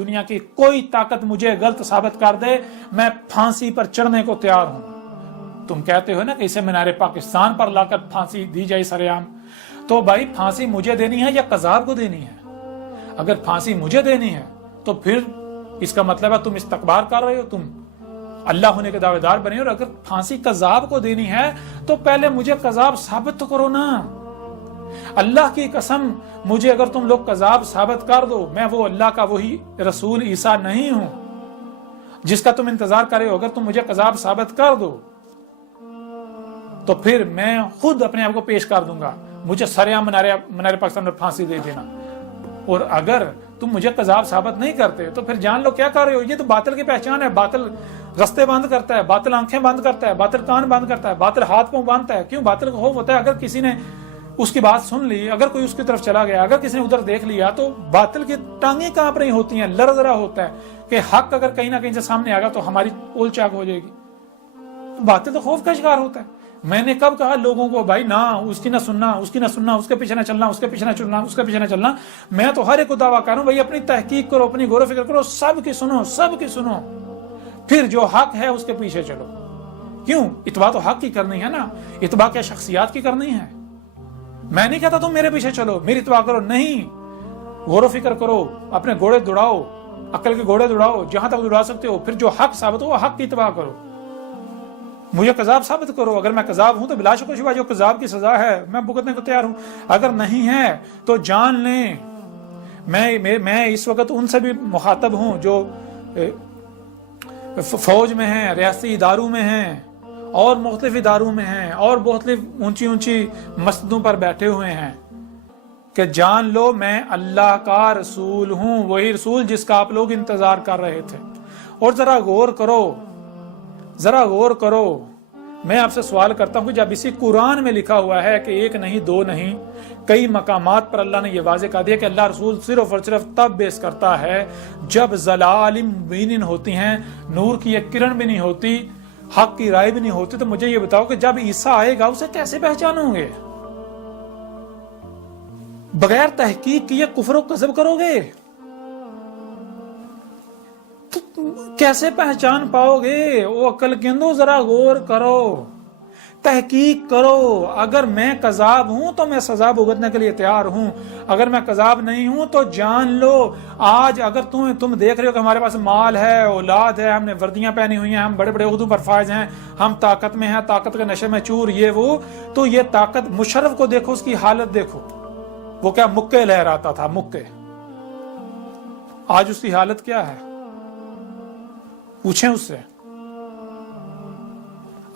दुनिया की कोई ताकत मुझे गलत साबित कर दे, मैं फांसी पर चढ़ने को तैयार हूं। तुम कहते हो ना कि इसे मीनारे पाकिस्तान पर लाकर फांसी दी जाए सरेआम, तो भाई फांसी मुझे देनी है या कज़ाब को देनी है? अगर फांसी मुझे देनी है तो फिर इसका मतलब है तुम इस्तकबार कर रहे हो, तुम अल्लाह होने के दावेदार बने। और अगर फांसी कज़ाब को देनी है तो पहले मुझे कज़ाब साबित तो करो ना। अल्लाह की कसम, मुझे अगर तुम लोग कज़ाब साबित कर दो, मैं वो अल्लाह का वही रसूल ईसा नहीं हूं जिसका तुम इंतजार कर रहे हो। अगर तुम मुझे कज़ाब साबित कर दो तो फिर मैं खुद अपने आप को पेश कर दूंगा, मुझे सरेआम मीनारे पाकिस्तान पर फांसी दे देना। और अगर तुम मुझे कज़ाब साबित नहीं करते तो फिर जान लो क्या कर रहे हो। ये तो बातिल की पहचान है। बातिल रस्ते बंद करता है, बातिल आंखें बंद करता है, बातिल कान बंद करता है, बातिल हाथ पांव बांधता है। क्यों? बातिल का खौफ होता है अगर किसी ने उसकी बात सुन ली, अगर कोई उसकी तरफ चला गया, अगर किसी ने उधर देख लिया, तो बातिल की टांगें कांप रही होती हैं, लरजरा होता है कि हक अगर कहीं ना कहीं से सामने आ गया तो हमारी पोल चाक हो जाएगी। बातिल तो खौफ का शिकार होता है। मैंने कब कहा लोगों को भाई ना उसकी ना सुनना, उसकी ना सुनना, उसके पीछे ना चलना, उसके पीछे ना चलना, उसके पीछे ना चलना? मैं तो हर एक को दावा कर रहा हूं भाई अपनी तहकीक करो, अपनी गौर फिक्र करो, सबकी सुनो, सबकी सुनो, फिर जो हक है उसके पीछे चलो। क्यों? इत्बा तो हक की करनी है ना, इत्बा क्या शख्सियात की करनी है? मैं नहीं कहता तुम मेरे पीछे चलो, मेरी इत्बा करो, नहीं, गौर फिक्र करो, अपने घोड़े दौड़ाओ, अक्ल के घोड़े दौड़ाओ जहां तक दौड़ा सकते हो, फिर जो हक साबित हो हक की इत्बा करो। मुझे कज़ाब साबित करो। अगर मैं कज़ाब हूं तो बिलाशुबा शिवा जो कज़ाब की सजा है मैं भुगतने को तैयार हूं। अगर नहीं है तो जान लें मैं इस वक्त उनसे भी मुखातब हूं जो फौज में हैं, रियासती इदारों में हैं और मुख्तलिफ इदारों में हैं और मुख्तलिफ ऊंची ऊंची मस्जिदों पर बैठे हुए हैं कि जान लो मैं अल्लाह का रसूल हूं, वही रसूल जिसका आप लोग इंतजार कर रहे थे। और जरा गौर करो, जरा गौर करो, मैं आपसे सवाल करता हूं कि जब इसी कुरान में लिखा हुआ है कि एक नहीं दो नहीं कई मकामात पर अल्लाह ने यह वाज़े कर दिया कि अल्लाह रसूल सिर्फ और सिर्फ तब बेस करता है जब ज़लालिम बीनिन होती हैं, नूर की एक किरण भी नहीं होती, हक की राय भी नहीं होती, तो मुझे ये बताओ कि जब ईसा आएगा उसे कैसे पहचानोगे? बगैर तहकीक किए कुफ्र व कज़ब करोगे तो कैसे पहचान पाओगे? वो अक्ल के अंदर जरा गौर करो, तहकीक करो। अगर मैं कज़ाब हूं तो मैं सजा भुगतने के लिए तैयार हूं, अगर मैं कज़ाब नहीं हूं तो जान लो आज अगर तुम देख रहे हो कि हमारे पास माल है, औलाद है, हमने वर्दियां पहनी हुई हैं, हम बड़े बड़े उहदों पर फायज हैं, हम ताकत में हैं, ताकत के नशे में चूर, ये वो, तो ये ताकत मुशर्रफ को देखो, उसकी हालत देखो, वो क्या मुक्के लहराता था, मुक्के। आज उसकी हालत क्या है? पूछें उससे।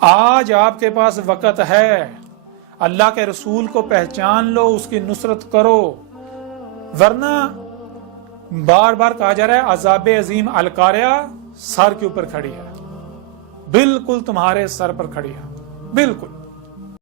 आज आपके पास वक़्त है, अल्लाह के रसूल को पहचान लो, उसकी नुसरत करो, वरना बार बार कहा जा रहा है अज़ाब अजीम अलकारिया सर के ऊपर खड़ी है, बिल्कुल तुम्हारे सर पर खड़ी है, बिल्कुल।